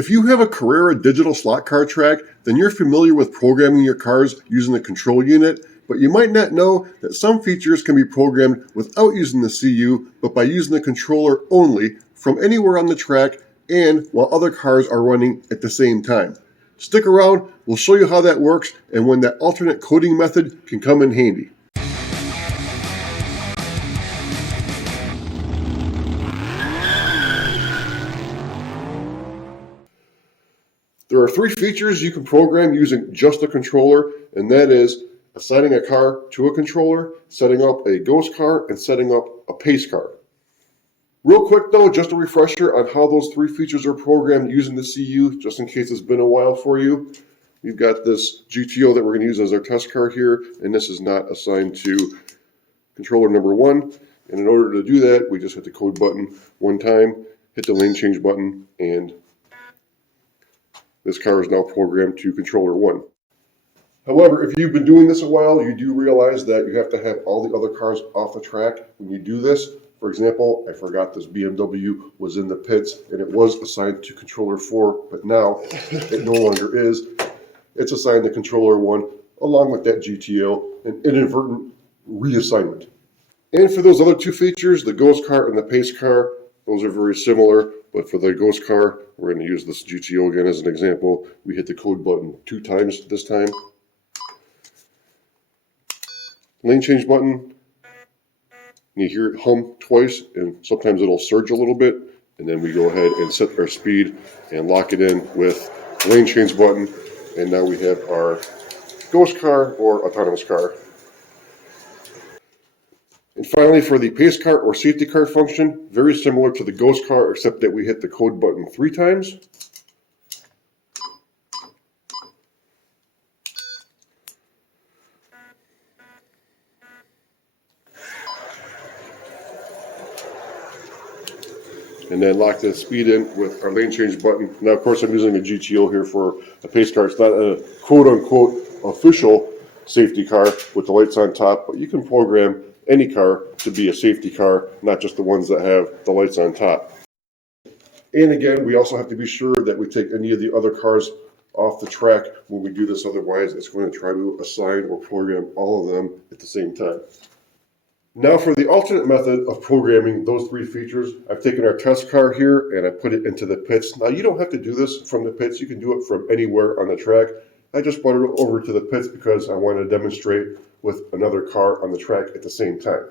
If you have a Carrera digital slot car track, then you're familiar with programming your cars using the control unit, but you might not know that some features can be programmed without using the CU, but by using the controller only from anywhere on the track and while other cars are running at the same time. Stick around, we'll show you how that works and when that alternate coding method can come in handy. There are three features you can program using just a controller, and that is assigning a car to a controller, setting up a ghost car, and setting up a pace car. Real quick though, just a refresher on how those three features are programmed using the CU, just in case it's been a while for you. We've got this GTO that we're going to use as our test car here, and this is not assigned to controller number one. And in order to do that, we just hit the code button one time, hit the lane change button, and this car is now programmed to controller one. However, if you've been doing this a while, you do realize that you have to have all the other cars off the track when you do this. For example, I forgot this BMW was in the pits and it was assigned to controller 4, but now it no longer is. It's assigned to controller 1 along with that GTO, an inadvertent reassignment. And for those other two features, the ghost car and the pace car, those are very similar, but for the ghost car, we're going to use this GTO again as an example. We hit the code button 2 times this time. Lane change button. You hear it hum twice, and sometimes it'll surge a little bit. And then we go ahead and set our speed and lock it in with the lane change button. And now we have our ghost car or autonomous car. And finally, for the pace car or safety car function, very similar to the ghost car, except that we hit the code button 3 times. And then lock the speed in with our lane change button. Now, of course, I'm using a GTO here for a pace car. It's not a quote-unquote official safety car with the lights on top, but you can program any car to be a safety car, not just the ones that have the lights on top. And again, we also have to be sure that we take any of the other cars off the track when we do this, otherwise it's going to try to assign or program all of them at the same time. Now for the alternate method of programming those three features, I've taken our test car here and I put it into the pits. Now you don't have to do this from the pits, you can do it from anywhere on the track. I just brought it over to the pits because I wanted to demonstrate with another car on the track at the same time.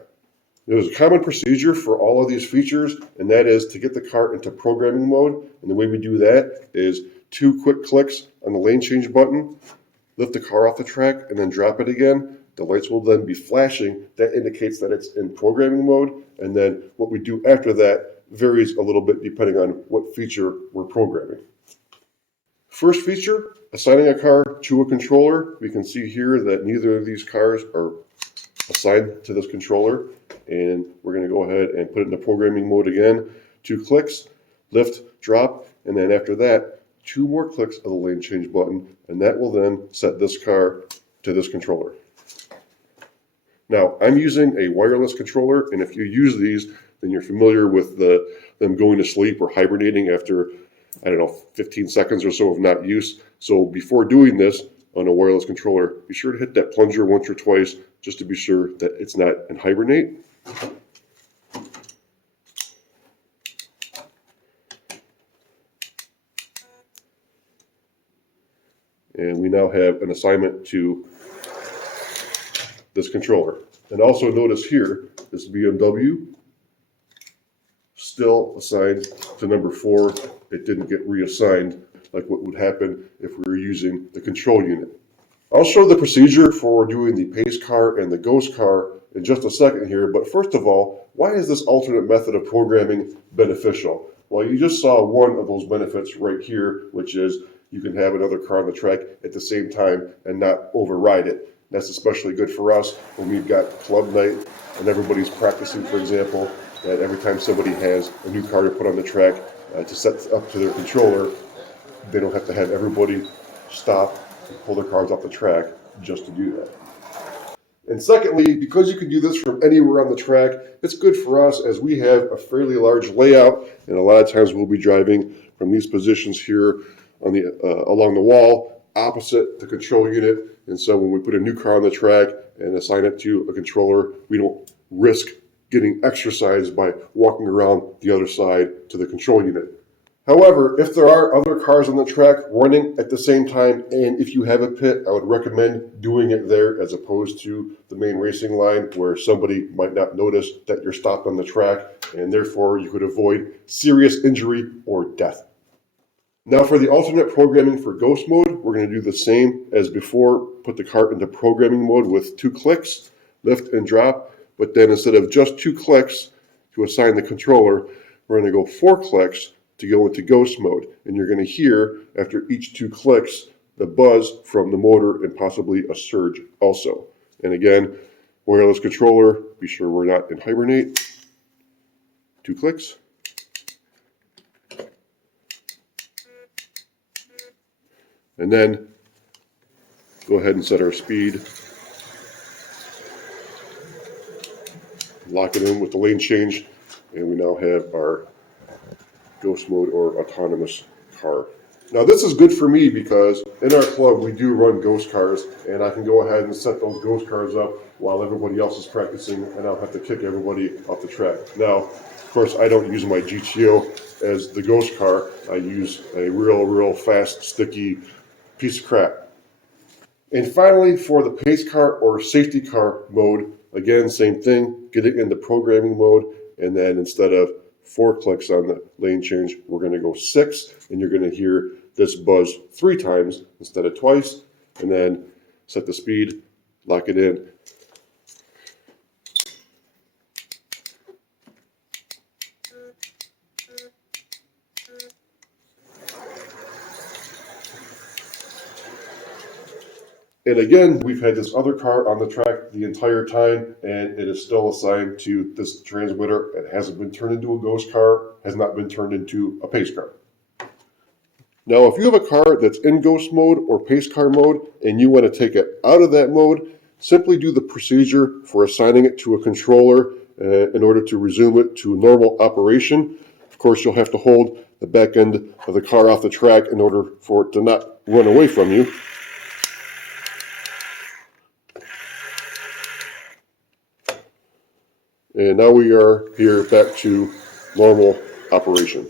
There's a common procedure for all of these features, and that is to get the car into programming mode. And the way we do that is 2 quick clicks on the lane change button, lift the car off the track, and then drop it again. The lights will then be flashing. That indicates that it's in programming mode. And then what we do after that varies a little bit depending on what feature we're programming. First feature, assigning a car to a controller. We can see here that neither of these cars are assigned to this controller. And we're going to go ahead and put it into programming mode again. 2 clicks, lift, drop, and then after that, 2 more clicks of the lane change button, and that will then set this car to this controller. Now, I'm using a wireless controller, and if you use these, then you're familiar with them going to sleep or hibernating after, 15 seconds or so of not use. So before doing this on a wireless controller, be sure to hit that plunger once or twice just to be sure that it's not in hibernate. And we now have an assignment to this controller. And also notice here, this BMW still assigned to number 4. It didn't get reassigned like what would happen if we were using the control unit. I'll show the procedure for doing the pace car and the ghost car in just a second here, but first of all, why is this alternate method of programming beneficial? Well, you just saw one of those benefits right here, which is you can have another car on the track at the same time and not override it. That's especially good for us when we've got club night and everybody's practicing, for example, that every time somebody has a new car to put on the track to set up to their controller, they don't have to have everybody stop and pull their cars off the track just to do that. And secondly, because you can do this from anywhere on the track, it's good for us as we have a fairly large layout, and a lot of times we'll be driving from these positions here on the along the wall, opposite the control unit. And so when we put a new car on the track and assign it to a controller, we don't risk getting exercise by walking around the other side to the control unit. However, if there are other cars on the track running at the same time, and if you have a pit, I would recommend doing it there as opposed to the main racing line where somebody might not notice that you're stopped on the track, and therefore you could avoid serious injury or death. Now for the alternate programming for ghost mode, we're going to do the same as before. Put the car into programming mode with 2 clicks, lift and drop, but then instead of just 2 clicks to assign the controller, we're going to go 4 clicks to go into ghost mode. And you're going to hear, after each 2 clicks, the buzz from the motor and possibly a surge also. And again, wireless controller, be sure we're not in hibernate. 2 clicks. And then go ahead and set our speed. Lock it in with the lane change, and we now have our ghost mode or autonomous car. Now this is good for me because in our club we do run ghost cars, and I can go ahead and set those ghost cars up while everybody else is practicing, and I don't have to kick everybody off the track. Now, of course, I don't use my GTO as the ghost car. I use a real fast, sticky piece of crap. And finally, for the pace car or safety car mode, again, same thing, get it into programming mode, and then instead of 4 clicks on the lane change, we're going to go 6, and you're going to hear this buzz 3 times instead of twice, and then set the speed, lock it in. And again, we've had this other car on the track the entire time, and it is still assigned to this transmitter. It hasn't been turned into a ghost car, has not been turned into a pace car. Now, if you have a car that's in ghost mode or pace car mode, and you want to take it out of that mode, simply do the procedure for assigning it to a controller in order to resume it to normal operation. Of course, you'll have to hold the back end of the car off the track in order for it to not run away from you. And now we are here back to normal operation.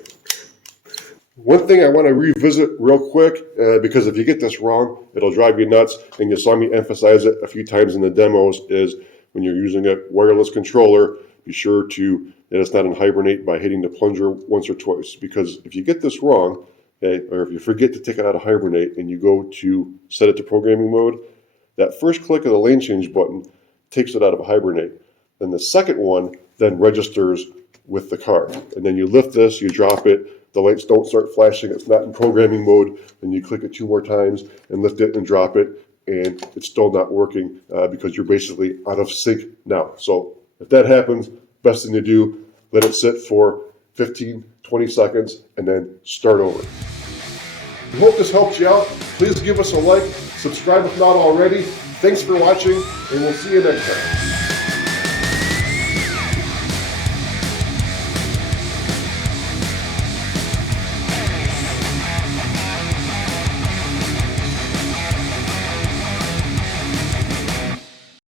One thing I want to revisit real quick, because if you get this wrong, it'll drive you nuts, and you saw me emphasize it a few times in the demos, is when you're using a wireless controller, be sure to that it's not in hibernate by hitting the plunger once or twice. Because if you get this wrong, okay, or if you forget to take it out of hibernate and you go to set it to programming mode, that first click of the lane change button takes it out of hibernate. Then the second one then registers with the car. And then you lift this, you drop it, the lights don't start flashing, it's not in programming mode, then you click it 2 more times and lift it and drop it, and it's still not working because you're basically out of sync now. So if that happens, best thing to do, let it sit for 15, 20 seconds and then start over. We hope this helped you out. Please give us a like, subscribe if not already. Thanks for watching, and we'll see you next time.